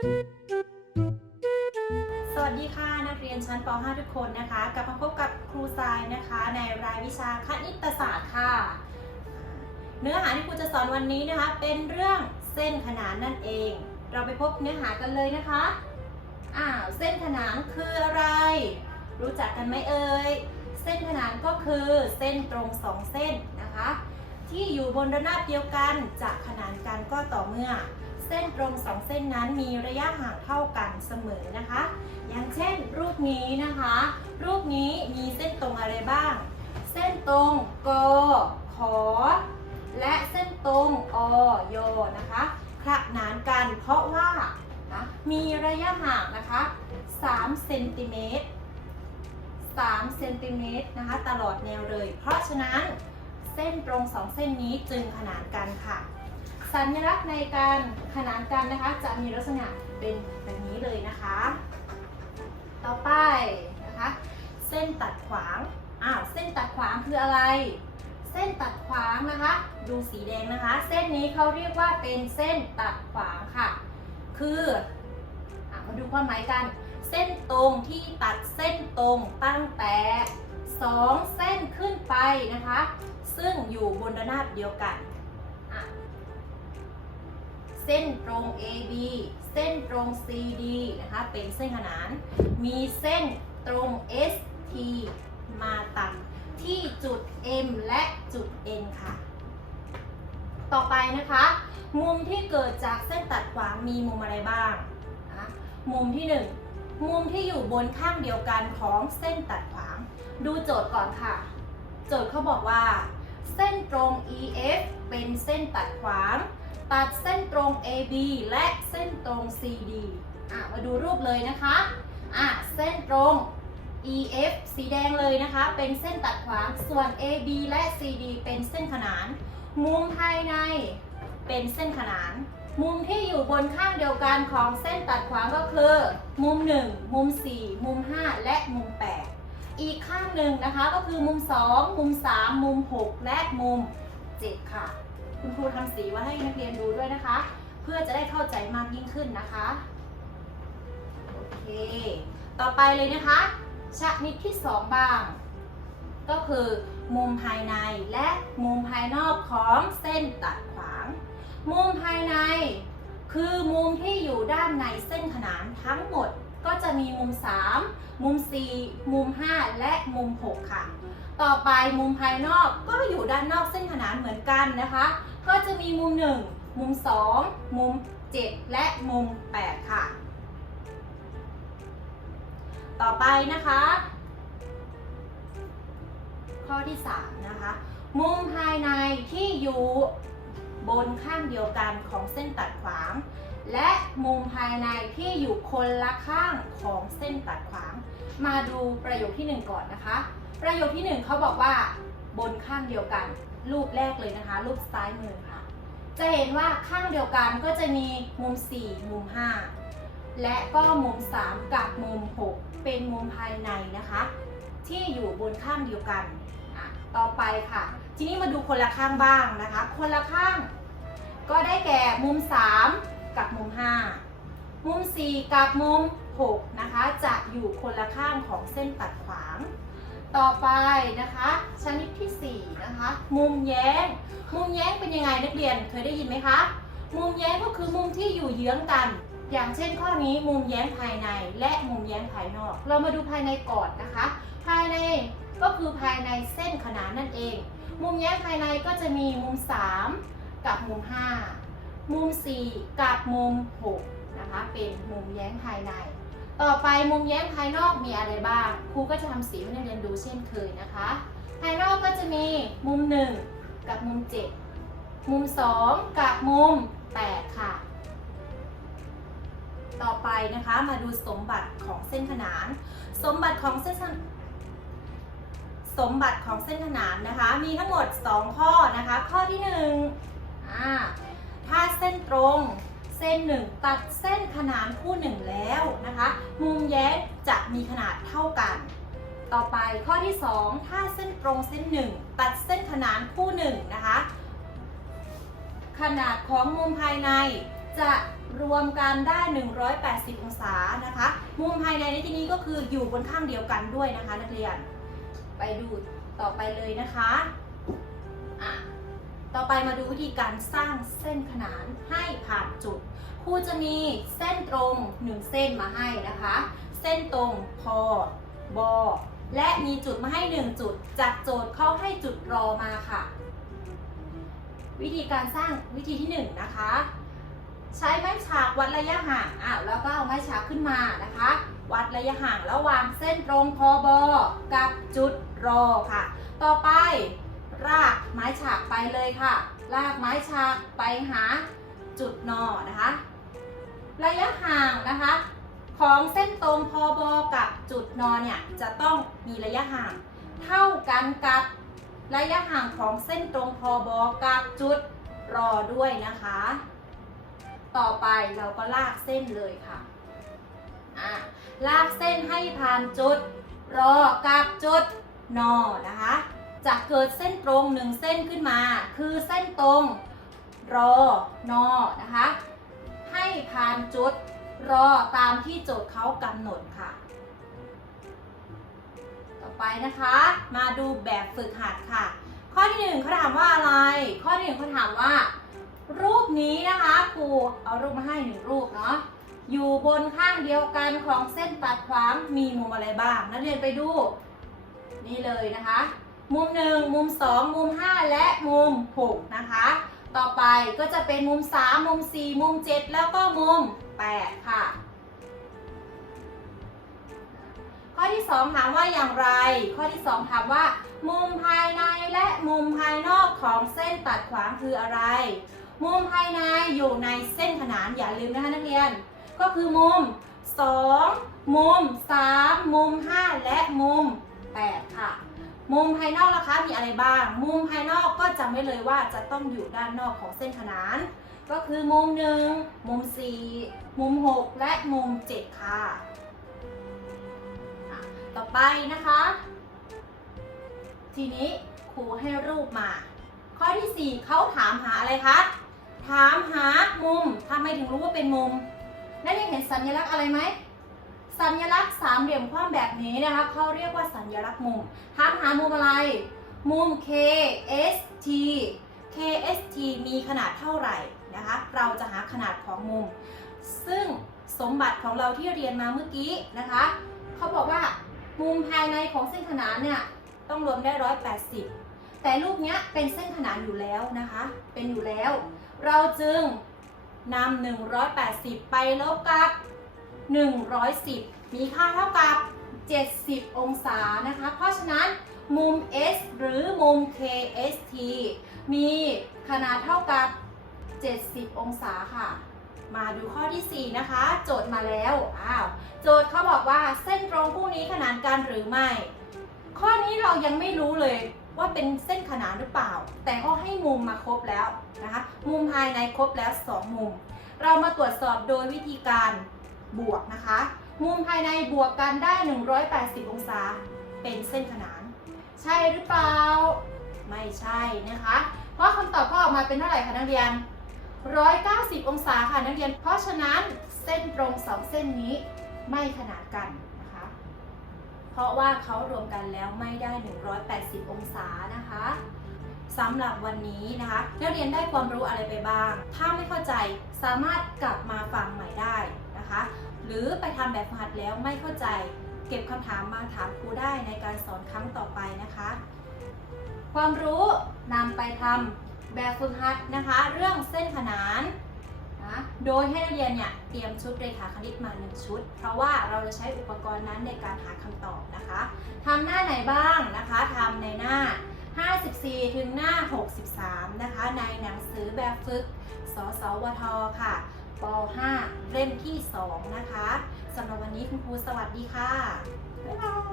สวัสดีค่ะนักเรียนชั้นป .5 ทุกคนนะคะกลับมาพบกับครูทรายนะคะ ในรายวิชาคณิตศาสตร์ค่ะ เนื้อหาที่ครูจะสอนวันนี้นะคะ เป็นเรื่องเส้นขนานนั่นเอง เราไปพบเนื้อหากันเลยนะคะอ้าวเส้นขนานคืออะไร รู้จักกันไหมเอ่ยเส้นขนานก็คือเส้นตรงสองเส้นนะคะ ที่อยู่บนระนาบเดียวกันจะขนานกันก็ต่อเมื่อ เส้นตรงสองเส้นนั้นมีระยะห่างเท่ากันเสมอนะคะ อย่างเช่นรูปนี้นะคะ รูปนี้มีเส้นตรงอะไรบ้าง เส้นตรงกขอและเส้นตรงอยนะคะขนานกันเพราะว่านะมีระยะห่างนะคะ3เซนติเมตร3เซนติเมตรนะคะตลอดแนวเลย เพราะฉะนั้นเส้นตรงสองเส้นนี้จึงขนานกันค่ะ สัญลักษณ์ในการขนานกันนะคะ จะมีลักษณะเป็นแบบนี้เลยนะคะ ต่อไปนะคะ เส้นตัดขวางอ้าวเส้นตัดขวางคืออะไร เส้นตัดขวางนะคะ ดูสีแดงนะคะ เส้นนี้เขาเรียกว่าเป็นเส้นตัดขวางค่ะ คืออมาดูความหมายกัน เส้นตรงที่ตัดเส้นตรงตั้งแต่ 2 เส้นขึ้นไปนะคะ ซึ่งอยู่บนระนาบเดียวกัน ส้นตรง AB เส้นตรง CD นะคะเป็นเส้นขนาน มีเส้นตรง ST มาตัดที่จุด M และจุด N ค่ะ ต่อไปนะคะ มุมที่เกิดจากเส้นตัดขวางมีมุมอะไรบ้างนะคะมุมที่ 1 มุมที่อยู่บนข้างเดียวกันของเส้นตัดขวาง ดูโจทย์ก่อนค่ะ โจทย์เขาบอกว่า เส้นตรง EF เป็นเส้นตัดขวาง ตัดเส้นตรง AB และเส้นตรง CD อะมาดูรูปเลยนะคะอะเส้นตรง EF สีแดงเลยนะคะ เป็นเส้นตัดขวาง ส่วน AB และ CD เป็นเส้นขนาน มุมภายในเป็นเส้นขนาน มุมที่อยู่บนข้างเดียวกันของเส้นตัดขวางก็คือ มุม 1 มุม 4 มุม 5 และมุม 8 อีกข้างหนึ่งนะคะก็คือมุม 2 มุม 3 มุม 6 และมุม 7 ค่ะ คุณครูทำสีไว้ให้นักเรียนดูด้วยนะคะ เพื่อจะได้เข้าใจมากยิ่งขึ้นนะคะโอเคต่อไปเลยนะคะชนิดที่ 2 บ้าง ก็คือ มุมภายในและมุมภายนอกของเส้นตัดขวาง มุมภายใน คือมุมที่อยู่ด้านในเส้นขนานทั้งหมดก็จะมีมุม 3 มุม 4 มุม 5 และมุม 6 ค่ะ ต่อไปมุมภายนอกก็อยู่ด้านนอกเส้นขนานเหมือนกันนะคะ ก็จะมีมุม 1 มุม 2 มุม 7 และมุม 8 ค่ะ ต่อไปนะคะ ข้อที่ 3 นะคะ มุมภายในที่อยู่บนข้างเดียวกันของเส้นตัดขวาง และมุมภายในที่อยู่คนละข้างของเส้นตัดขวาง มาดูประโยคที่ 1 ก่อนนะคะ ประโยคที่ 1เขาบอกว่า บนข้างเดียวกัน รูปแรกเลยนะคะ รูปซ้ายมือค่ะ จะเห็นว่าข้างเดียวกันก็จะมีมุม 4 มุม 5 และก็มุม 3 กับมุม 6 เป็นมุมภายในนะคะ ที่อยู่บนข้างเดียวกัน ต่อไปค่ะ ทีนี้มาดูคนละข้างบ้างนะคะ คนละข้าง ก็ได้แก่มุม 3 กับมุม 5 มุม 4 กับมุม 6 นะคะ จะอยู่คนละข้างของเส้นตัดขวาง ต่อไปนะคะชนิดที่4นะคะมุมแย้ง มุมแย้งเป็นยังไงนักเรียนเคยได้ยินไหมคะมุมแย้งก็คือมุมที่อยู่เยื้องกัน อย่างเช่นข้อนี้มุมแย้งภายในและมุมแย้งภายนอก เรามาดูภายในก่อนนะคะ ภายในก็คือภายในเส้นขนานนั่นเอง มุมแย้งภายในก็จะมีมุม 3 กับมุม 5 มุม 4 กับมุม 6 นะคะ เป็นมุมแย้งภายใน ต่อไปมุมแย้งภายนอกมีอะไรบ้าง ครูก็จะทำสีให้นักเรียนดูเช่นเคยนะคะ ภายนอกก็จะมีมุม 1 กับมุม 7 มุม 2 กับมุม 8 ค่ะ ต่อไปนะคะมาดูสมบัติของเส้นขนาน สมบัติของเส้นขนสมบัติของเส้นขนานนะคะ มีทั้งหมด 2 ข้อนะคะ ข้อที่1อ่าถ้าเส้นตรง เส้น1ตัดเส้นขนานคู่1แล้วนะคะ มุมแย้งจะมีขนาดเท่ากัน ต่อไปข้อที่ 2 ถ้าเส้นตรงเส้น1ตัดเส้นขนานคู่1นะคะ ขนาดของมุมภายในจะรวมกันได้ 180 องศานะคะ มุมภายในในที่นี้ก็คืออยู่บนข้างเดียวกันด้วยนะคะ นักเรียน ไปดูต่อไปเลยนะคะ ไปมาดูวิธีการสร้างเส้นขนานให้ผ่านจุด ครูจะมีเส้นตรง 1 เส้นมาให้นะคะ เส้นตรงพอบอและมีจุดมาให้ 1 จุด จากโจทย์เข้าให้จุดรอมาค่ะ วิธีการสร้างวิธีที่ 1 นะคะ ใช้ไม้ฉากวัดระยะห่างอ้าวแล้วก็เอาไม้ฉากขึ้นมานะคะ วัดระยะห่างระหว่างเส้นตรงพอบอกับจุดรอค่ะ ต่อไป รากไม้ฉากไปเลยค่ะลากไม้ฉากไปหาจุดนอนะคะ ระยะห่างนะคะ ของเส้นตรงพอบอกับจุดนอเนี่ยจะต้องมีระยะห่าง เท่ากันกับระยะห่างของเส้นตรงพอบอกับจุดรอด้วยนะคะ ต่อไปเราก็ลากเส้นเลยค่ะอะลากเส้นให้ผ่านจุดรอกับจุดนอนะคะ จะเกิดเส้นตรงหนึ่งเส้นขึ้นมา คือเส้นตรงรอนอนะคะ ให้ผ่านจุดรอตามที่โจทย์เขากำหนดค่ะ ต่อไปนะคะ มาดูแบบฝึกหัดค่ะ ข้อที่หนึ่งเขาถามว่าอะไร ข้อที่หนึ่งเขาถามว่า รูปนี้นะคะครูเอารูปมาให้หนึ่งรูปเนาะอยู่บนข้างเดียวกันของเส้นตัดขวางมีมุมอะไรบ้าง นักเรียนไปดู นี่เลยนะคะ มุม 1 มุม 2 มุม 5 และมุม 6 นะคะ ต่อไปก็จะเป็นมุม 3 มุม 4 มุม 7 แล้วก็มุม 8 ค่ะ ข้อที่ 2 ถามว่าอย่างไร ข้อที่ 2 ถามว่า มุมภายในและมุมภายนอกของเส้นตัดขวางคืออะไร มุมภายในอยู่ในเส้นขนานอย่าลืมนะคะนักเรียน ก็คือมุม 2 มุม 3 มุม 5 และมุม 8 ค่ะ มุมภายนอกนะคะมีอะไรบ้าง มุมภายนอกก็จำไว้เลยว่าจะต้องอยู่ด้านนอกของเส้นขนาน ก็คือมุม1มุม4มุม6และมุม7ค่ะอะต่อไปนะคะ ทีนี้ครูให้รูปมา ข้อที่ 4เขาถามหาอะไรคะ ถามหามุมทำไม่ถึงรู้ว่าเป็นมุม นักเรียนเห็นสัญลักษณ์อะไรไหม สัญลักษณ์สามเหลี่ยมคว่ำแบบนี้นะคะเขาเรียกว่าสัญลักษณ์มุมถามหามุมอะไร มุม KST KST มีขนาดเท่าไหร่นะคะ เราจะหาขนาดของมุม ซึ่งสมบัติของเราที่เรียนมาเมื่อกี้นะคะ เขาบอกว่ามุมภายในของเส้นขนานเนี่ยต้องรวมได้180แต่รูปเนี้ยเป็นเส้นขนานอยู่แล้วนะคะ เป็นอยู่แล้ว เราจึงนำ180 ไปลบกับ 110 มีค่าเท่ากับ 70 องศานะคะ เพราะฉะนั้นมุม S หรือมุม KST มีขนาดเท่ากับ 70 องศาค่ะ มาดูข้อที่ 4 นะคะ โจทย์มาแล้ว อ้าว โจทย์เขาบอกว่าเส้นตรงคู่นี้ขนานกันหรือไม่ ข้อนี้เรายังไม่รู้เลยว่าเป็นเส้นขนานหรือเปล่า แต่เขาให้มุมมาครบแล้วนะคะ มุมภายในครบแล้ว 2 มุม เรามาตรวจสอบโดยวิธีการ บวกนะคะ มุมภายในบวกกันได้ 180 องศา เป็นเส้นขนาน ใช่หรือเปล่า ไม่ใช่นะคะ เพราะคำตอบก็ออกมาเป็นเท่าไหร่คะนักเรียน 190 องศาค่ะนักเรียน เพราะฉะนั้นเส้นตรงสองเส้นนี้ไม่ขนานกันนะคะ เพราะว่าเขารวมกันแล้วไม่ได้ 180 องศานะคะสำหรับวันนี้นะคะนักเรียนได้ความรู้อะไรไปบ้าง ถ้าไม่เข้าใจสามารถกลับมาฟังใหม่ได้ นะคะ หรือไปทำแบบฝึกหัดแล้วไม่เข้าใจ เก็บคำถามมาถามครูได้ในการสอนครั้งต่อไปนะคะ ความรู้นำไปทำแบบฝึกหัดนะคะ เรื่องเส้นขนานนะโดยให้นักเรียนเนี่ยเตรียมชุดเรขาคณิตมา1ชุด เพราะว่าเราจะใช้อุปกรณ์นั้นในการหาคำตอบนะคะทำหน้าไหนบ้างนะคะทำในหน้า 54 ถึงหน้า 63 นะคะ ในหนังสือแบบฝึก สสวทค่ะ ป .5 เล่มที่ 2 นะคะสำหรับวันนี้คุณครูสวัสดีค่ะบ๊ายบาย